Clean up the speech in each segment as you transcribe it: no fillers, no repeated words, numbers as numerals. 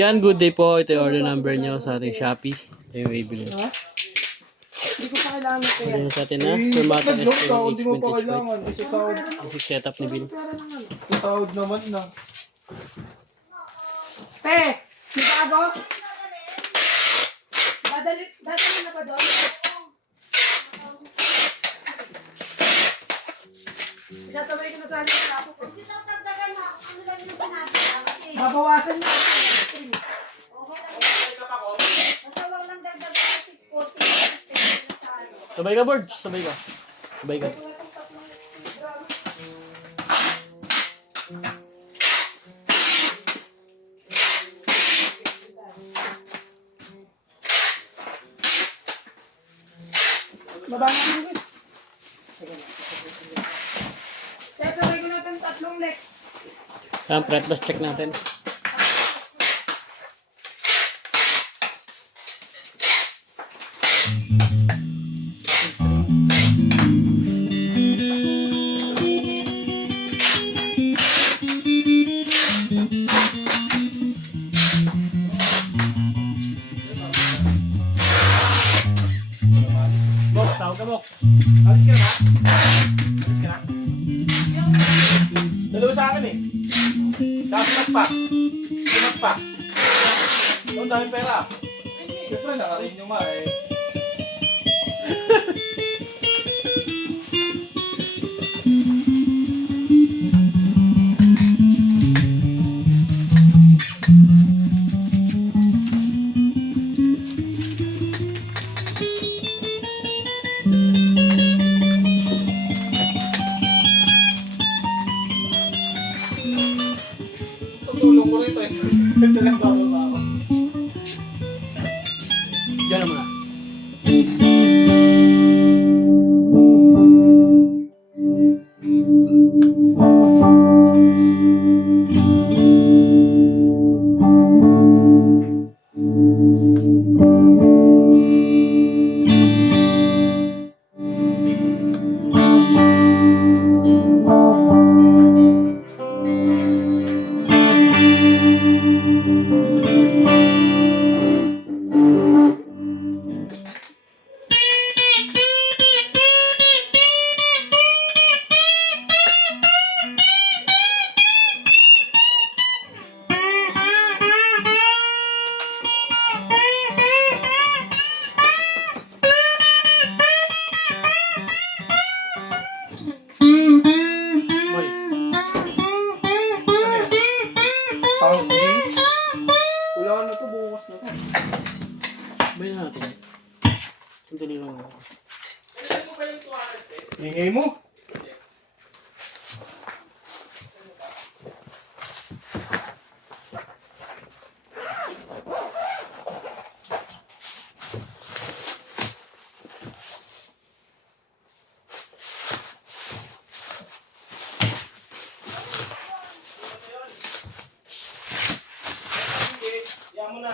Yan, good day po. Ito yung order number nyo sa ating Shopee. Ito yung bibili. Hindi ko pa kailangan ito yan. Order nyo sa atin na. Permata Tatlong SK sahod, di mo pa vintage bike. kailangan. Isa sahod. Basic setup ni Bill. Isa sahod naman na. Te! Chicago? Dadali na ba doon? Isasabay ko na sa akin sa ako ko. Hindi na dagdagan na. Ano lang yung sinabi na kasi. Babawasan na. Okay lang. Basta wag lang dagdagan kasi 40 na sa ano. Sabay ka, Board. Sabay ka. Sabay ka. Baba na ang Luis. Kaya sabay ko natin tatlong legs. Yan, fretless check natin. Bok, tawag ka, Bok. Alis ka na? Alis ka na? Dalawa sa akin eh. Tapos pa. Sunod pa. Ang dami pera. Siyempre, nakarin nyo nga eh. Tutulong ko rito eh. Ito lang bababa ako. Diyan na muna. Boy. Tawag G. Wala na to, bukas na to. Sabay na natin. Sandali lang. Ingay mo. Yan mo na.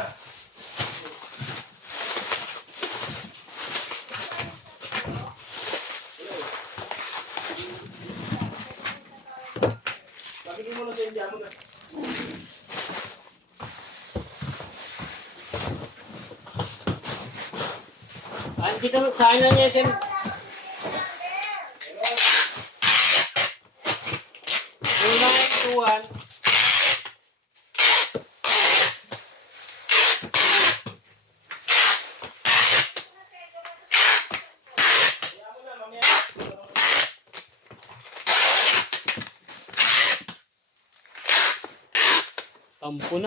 Pagiging mo na sa India mo na. Kita sa akin lang yung SM. 2921. Tampo na.